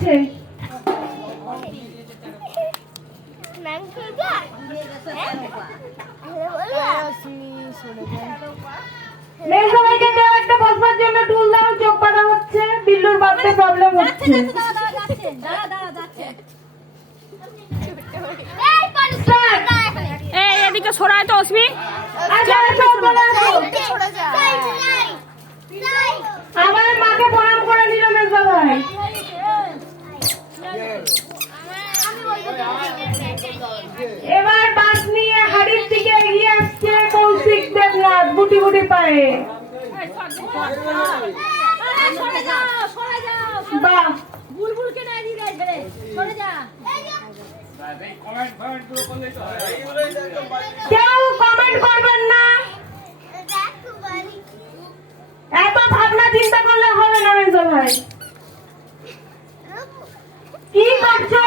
যাচ্ছে। মেজো ভাইকে কেউ একটা বসবার জন্য টুল দাও, চোখ পাটা হচ্ছে, বিল্লুর বাড়তে প্রবলেম হচ্ছে। এই এদিকে সরাই তো অসমি। আমার মাকে প্রণাম করে দিল মেজো ভাই। এবার বাস নিয়ে হাড়ির দিকে এগিয়ে আসছে কৌশিক দেবনাথ গুটি গুটি পায়ে। বাহ, বুলবুলকে না দিয়ে ছেড়ে সরে যা। কেউ কমেন্ট করবেন না, এত ভাবনা চিন্তা করলে হবে না মেজো ভাই। কি করছো?